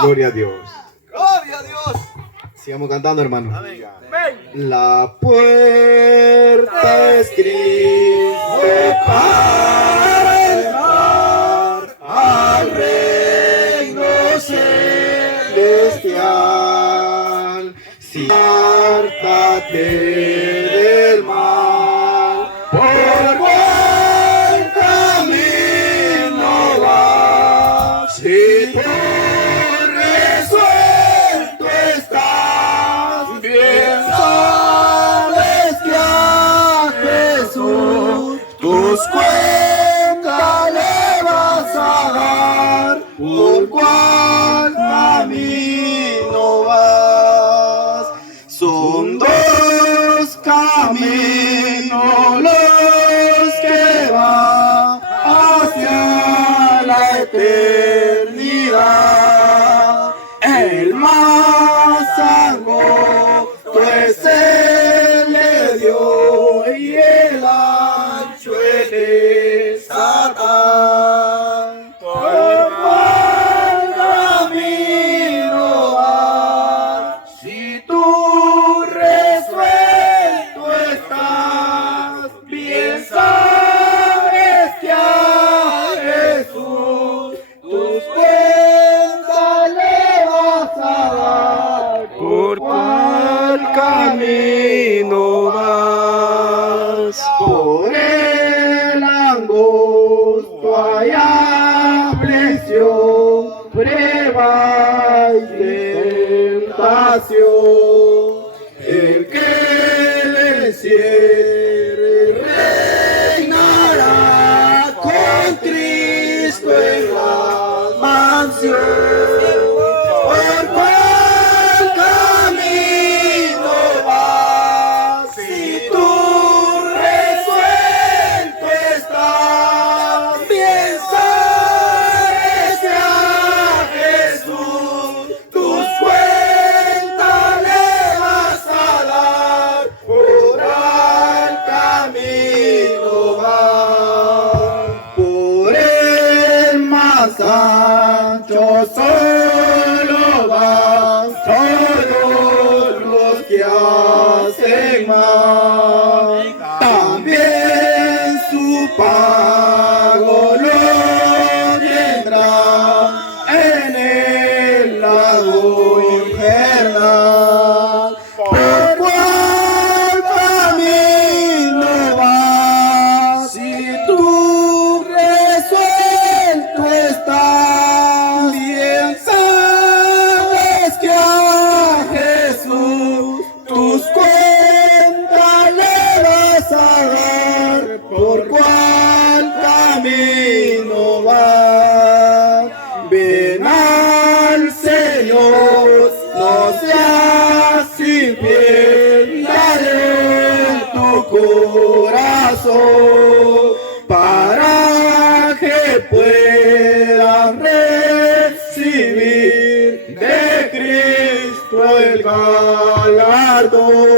Gloria a Dios. Gloria a Dios. Sigamos cantando, hermano. Amén. La puerta es Cristo para entrar al reino celestial. Si apártate del mal, por buen camino vas. Si tú resuelto estás, bien sabes que a Jesús tus cuentas le vas a dar. ¿Por cuál camino vas? Son dos caminos los que van hacia la eternidad. El más angosto es el de Dios y el ancho es de Satán. ¿Por cuál camino vas? Si tú resuelto estás, bien sabes que a Jesús tus cuentas le vas a dar. ¿Por cuál camino vas? Por el angosto hay aflicción, prueba y tentación. El que venciere reinará con Cristo en la mansión. ¿Por cuál camino vas? Si tú resuelto estás, bien sabes que a Jesús tus cuentas le vas a dar. Por el camino vas. Por el más ancho solo van todos los que hacen mal. También su pago lo tendrán en el lago infernal. ¿Por cuál camino vas? Si tú resuelto estás, bien sabes que a Jesús tus cuentas le vas a dar. ¿Por cuál camino vas? Ven al Señor, no seas infiel, dale tu corazón para que puedan recibir de Cristo el galardón.